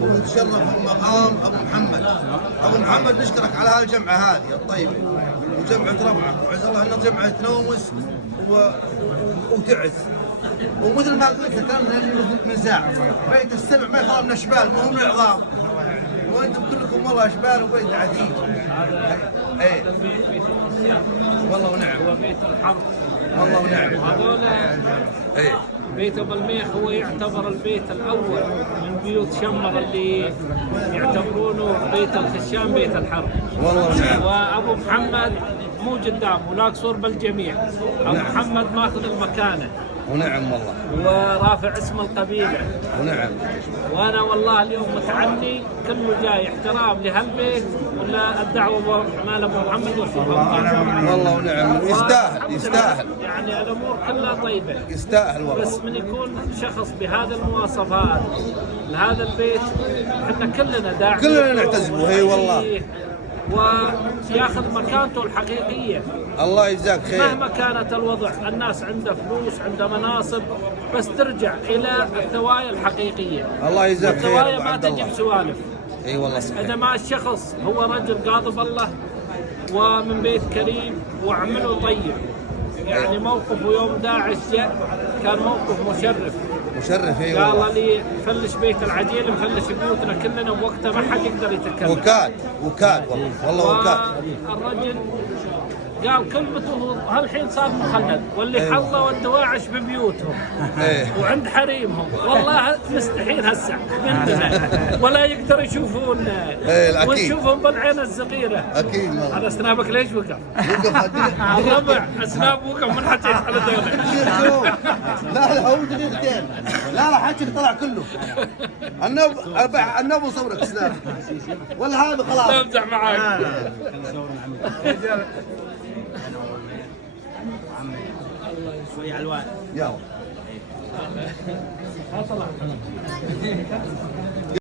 ونتشرف بمقام ابو محمد. ابو محمد نشكرك على هالجمعه هذه الطيبه وجمعه ربعك، وعز الله انها جمعه تنوس وتعز. ومثل ما قلت لك من ساعه، بيت السبع ما يخاف من اشبال، مو من العظام. وانتم كلكم والله اشبال وبيت عتيق. ايه والله ونعم. هو بيت الحرب. والله ونعم. هذول ايه بيت ابو الميخ هو يعتبر البيت الاول من بيوت شمر اللي يعتبرونه بيت الخشام بيت الحرب. والله ونعم. وابو محمد مو قدام ولا قصور بالجميع. ابو محمد ماخذ المكانه ونعم والله. ورافع اسم القبيله. ونعم. وانا والله اليوم متعني كله جاي احترام لهالبيت ولا الدعوه مال ابو محمد والفضل. والله ونعم. يستاهل يستاهل. يعني الامور كلها طيبه. يستاهل والله. بس من يكون شخص بهذا المواصفات لهذا البيت احنا كلنا داعمين. كلنا نعتز به. اي والله. وياخذ مكانته الحقيقيه. الله يجزاك خير. مهما كانت الوضع، الناس عندها فلوس، عندها مناصب، بس ترجع الى الثوايا الحقيقيه. الله يجزاك خير. الثوايا ما تجي بسوالف. اي والله صحيح. اذا ما الشخص هو رجل غاضب الله ومن بيت كريم وعمله طيب. يعني موقفه يوم داعش جاء كان موقف مشرف. مشرف. اي والله. قال لي فلش بيت العجيل مفلش بيوتنا كلنا، بوقتها ما حد يقدر يتكلم. وكاد والله. والله وكاد. الرجل قال كلمته هالحين صار مخلد، واللي حظه والدواعش ببيوتهم وعند حريمهم والله مستحيل هسه عندنا ولا يقدر يشوفونا ونشوفهم بالعين الصغيره. اكيد والله. هذا اسنابك ليش وقف؟ الربع اسناب وقف من حكيت على دولة. لا هو دقيقتين. لا حكي طلع كله. النوب صورك اسناب ولا هذا خلاص. امزح معاك. شوي الوان. يلا.